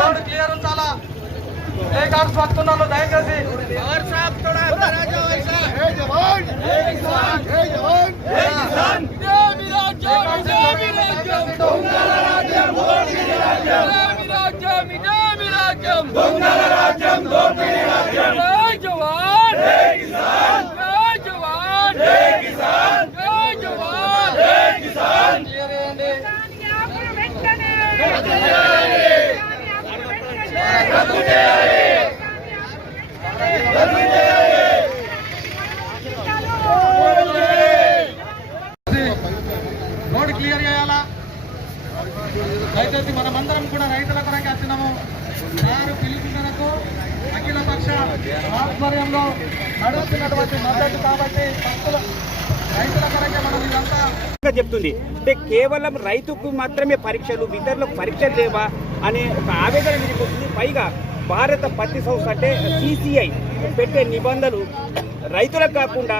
Road clear ఉంచాలా? ఏ cards దయచేసి. దొంగల రాజ్యం. రోడ్డు క్లియర్ చేయాలా? దయచేసి మనమందరం కూడా రైతుల కొరకే వచ్చినాము. వారు పిలుపు అఖిల పక్ష ఆధ్వర్యంలో నడుస్తున్నటువంటి మద్దతు కాబట్టి రైతుల కొరకే మనం ఇదంతా చెప్తుంది. అంటే కేవలం రైతుకు మాత్రమే పరీక్షలు ఇతరులకు పరీక్షలు లేవా అనే ఒక ఆవేదన మీకు వస్తుంది. పైగా భారత పత్తి సంస్థ అంటే సిసిఐ పెట్టే నిబంధనలు రైతులకు కాకుండా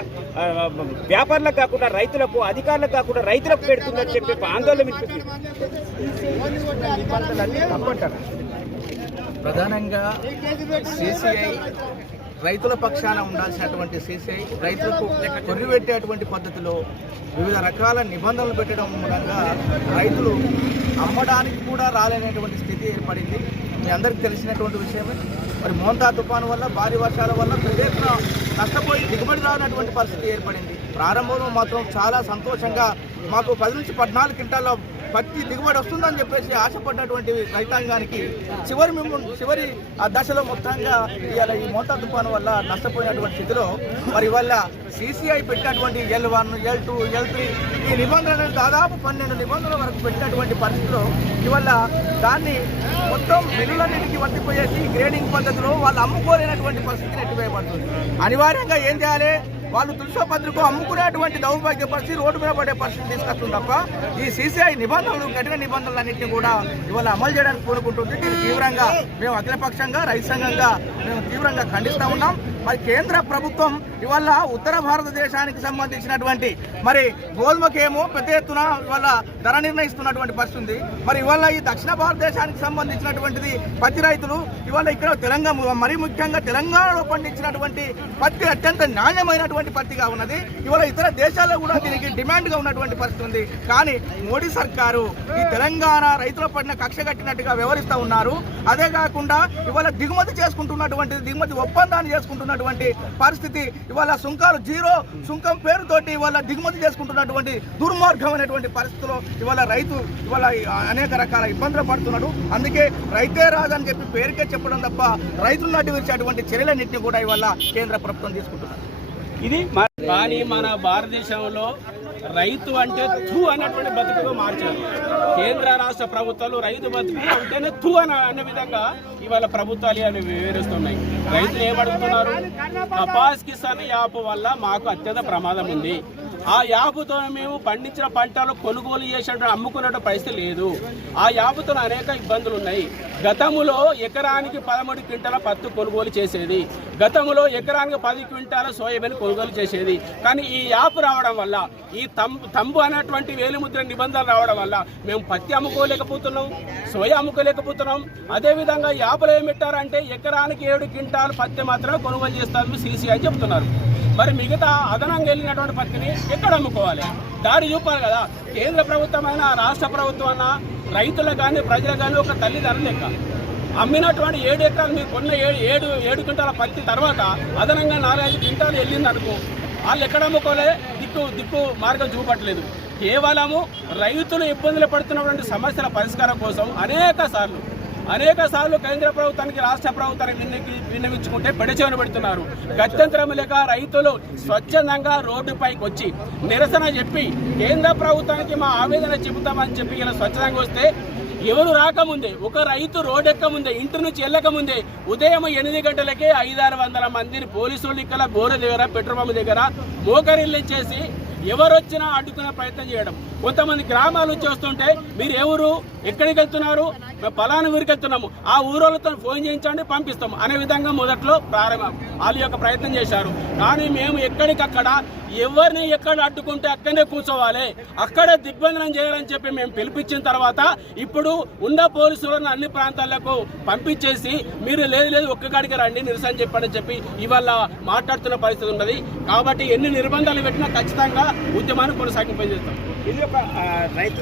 వ్యాపారులకు కాకుండా రైతులకు అధికారులకు కాకుండా రైతులకు పెడుతుందని చెప్పి ఆందోళన వినిపిస్తుంది. నిబంధనలన్నీ ప్రధానంగా సిసిఐ రైతుల పక్షాన ఉండాల్సినటువంటి సిసిఐ రైతులకు కొర్రిపెట్టేటువంటి పద్ధతిలో వివిధ రకాల నిబంధనలు పెట్టడం మూలంగా రైతులు అమ్మడానికి కూడా రాలేనటువంటి స్థితి ఏర్పడింది. మీ అందరికీ తెలిసినటువంటి విషయమే. మరి మోంతా తుఫాను వల్ల భారీ వర్షాల వల్ల ప్రదేశం నష్టపోయి దిగుబడి రానటువంటి పరిస్థితి ఏర్పడింది. ప్రారంభంలో మాత్రం చాలా సంతోషంగా మాకు పది నుంచి పద్నాలుగు క్వింటాల పత్తి దిగుబడి వస్తుందని చెప్పేసి ఆశపడ్డటువంటి రైతాంగానికి చివరి మేము చివరి ఆ దశలో మొత్తంగా ఇవాళ ఈ మోతా తుఫాను వల్ల నష్టపోయినటువంటి స్థితిలో మరి ఇవాళ సీసీఐ పెట్టినటువంటి L one L two L three ఈ నిబంధనలు దాదాపు పన్నెండు నిబంధనల వరకు పెట్టినటువంటి పరిస్థితిలో ఇవాళ దాన్ని మొత్తం మిల్లులన్నింటికి వర్తిపోయేసి గ్రేడింగ్ పద్ధతిలో వాళ్ళు అమ్ముకోలేనటువంటి పరిస్థితి నెట్టివేయబడుతుంది. అనివార్యంగా ఏం చేయాలి? వాళ్ళు తులసాపత్రికో అమ్ముకునేటువంటి దౌర్భాగ్య పరిస్థితి రోడ్డు మీద పడే పరిస్థితి తీసుకొస్తుంది తప్ప ఈ సీసీఐ నిబంధనలు కఠిన నిబంధనలన్నింటినీ కూడా ఇవాళ అమలు చేయడానికి కోరుకుంటుంది దీన్ని తీవ్రంగా మేము అఖిలపక్షంగా రైతు సంఘంగా మేము తీవ్రంగా ఖండిస్తూ ఉన్నాం. మరి కేంద్ర ప్రభుత్వం ఇవాళ ఉత్తర భారతదేశానికి సంబంధించినటువంటి మరి గోధుమకేమో పెద్ద ఎత్తున ఇవాళ ధర నిర్ణయిస్తున్నటువంటి పరిస్థితి ఉంది. మరి ఇవాళ ఈ దక్షిణ భారతదేశానికి సంబంధించినటువంటిది పత్తి రైతులు ఇవాళ ఇక్కడ తెలంగాణ మరీ ముఖ్యంగా తెలంగాణలో పండించినటువంటి పత్తి అత్యంత నాణ్యమైనటువంటి పత్తిగా ఉన్నది. ఇవాళ ఇతర దేశాల్లో కూడా దీనికి డిమాండ్గా ఉన్నటువంటి పరిస్థితి ఉంది. కానీ మోడీ సర్కారు ఈ తెలంగాణ రైతుల పడిన కక్ష కట్టినట్టుగా వ్యవహరిస్తూ ఉన్నారు. అదే కాకుండా ఇవాళ దిగుమతి చేసుకుంటున్నటువంటి దిగుమతి ఒప్పందాన్ని చేసుకుంటున్నటువంటి పరిస్థితి ఇవాళ సుంకాలు జీరో సుంకం పేరుతోటి ఇవాళ దిగుమతి చేసుకుంటున్నటువంటి దుర్మార్గమైనటువంటి పరిస్థితిలో ఇవాళ రైతు ఇవాళ అనేక రకాల ఇబ్బందులు పడుతున్నాడు. అందుకే రైతే రాదని చెప్పి పేరుకే చెప్పడం తప్ప రైతులు నాటి విరిచేటువంటి చర్యలన్నింటినీ కూడా ఇవాళ కేంద్ర ప్రభుత్వం తీసుకుంటున్నారు. ఇది కానీ మన భారతదేశంలో రైతు అంటే థూ అన్నటువంటి బతుకుగా మార్చారు. కేంద్ర రాష్ట్ర ప్రభుత్వాలు రైతు బతుకు అంటేనే థూ అని అనే విధంగా ఇవాళ ప్రభుత్వాలు అని వివరిస్తున్నాయి. రైతులు ఏమడుగుతున్నారు కపాస్ కిసాన్ యాప్ వల్ల మాకు అత్యంత ప్రమాదం ఉంది. ఆ యాపుతో మేము పండించిన పంటలు కొనుగోలు చేసేట అమ్ముకునే పరిస్థితి లేదు. ఆ యాపుతో అనేక ఇబ్బందులు ఉన్నాయి. గతములో ఎకరానికి పదమూడు క్వింటాల పత్తు కొనుగోలు చేసేది. గతంలో ఎకరానికి పది క్వింటాల సోయాబీన్ కొనుగోలు చేసేది. కానీ ఈ యాప్ రావడం వల్ల ఈ తంబు తంబు అనేటువంటి వేలిముద్ర నిబంధనలు రావడం వల్ల మేము పత్తి అమ్ముకోలేకపోతున్నాం సోయ అమ్ముకోలేకపోతున్నాం. అదేవిధంగా యాపలు ఏం పెట్టారంటే ఎకరానికి ఏడు క్వింటాలు పత్తి మాత్రమే కొనుగోలు చేస్తారు సీసీఐ చెప్తున్నారు. మరి మిగతా అదనంగా వెళ్ళినటువంటి పత్తిని ఎక్కడ అమ్ముకోవాలి? దారి చూపాలి కదా. కేంద్ర ప్రభుత్వమైనా రాష్ట్ర ప్రభుత్వం అన్నా రైతులకు కానీ ప్రజలకు కానీ ఒక తల్లిదండ్రులు లెక్క. అమ్మినటువంటి ఏడు ఎకరాలు మీరు కొన్న ఏడు ఏడు ఏడు క్వింటాల పత్తి తర్వాత అదనంగా నాలుగైదు క్వింటాలు వెళ్ళింది అనుకో వాళ్ళు ఎక్కడ అమ్ముకోలే? దిక్కు దిక్కు మార్గం చూపట్లేదు. కేవలము రైతులు ఇబ్బందులు పడుతున్నటువంటి సమస్యల పరిష్కారం కోసం అనేక సార్లు అనేక సార్లు కేంద్ర ప్రభుత్వానికి రాష్ట్ర ప్రభుత్వానికి విన్నవించుకుంటే పెడచెవిన పెడుతున్నారు. గత్యంతరం లేక రైతులు స్వచ్ఛందంగా రోడ్డుపైకి వచ్చి నిరసన చెప్పి కేంద్ర ప్రభుత్వానికి మా ఆవేదన చెబుతామని చెప్పి ఇలా స్వచ్ఛందంగా వస్తే ఎవరు రాకముందే ఒక రైతు రోడ్ ఎక్కముందే ఇంటి నుంచి వెళ్ళకముందే ఉదయం ఎనిమిది గంటలకే ఐదారు వందల మందిని పోలీసులు ఇక్కడ బోర దగ్గర పెట్రోల్ పంప్ దగ్గర మోకరిల్లించేసి ఎవరు వచ్చినా అడ్డుకునే ప్రయత్నం చేయడం. కొంతమంది గ్రామాల నుంచి వస్తుంటే మీరు ఎవరు ఎక్కడికి వెళ్తున్నారు? మేము పలానా ఊరికి వెళ్తున్నాము ఆ ఊరోళ్ళతో ఫోన్ చేయించండి పంపిస్తాము. అనే విధంగా మొదట్లో ప్రారంభం. వాళ్ళ యొక్క ప్రయత్నం చేశారు. కానీ మేము ఎక్కడికక్కడ ఎవరిని ఎక్కడ అడ్డుకుంటే అక్కడనే కూర్చోవాలి. అక్కడే దిగ్బంధనం చేయాలని చెప్పి మేము పిలిపించిన తర్వాత ఇప్పుడు ఉన్న పోలీసులను అన్ని ప్రాంతాలకు పంపించేసి మీరు లేదు లేదు ఒక్క కాడికి రండి నిరసన చెప్పండి చెప్పి ఇవాళ మాట్లాడుతున్న పరిస్థితి ఉన్నది. కాబట్టి ఎన్ని నిర్బంధాలు పెట్టినా ఖచ్చితంగా ఉద్యమాన్ని కొనసాగింపజేస్తాం. ఇది ఒక రైతు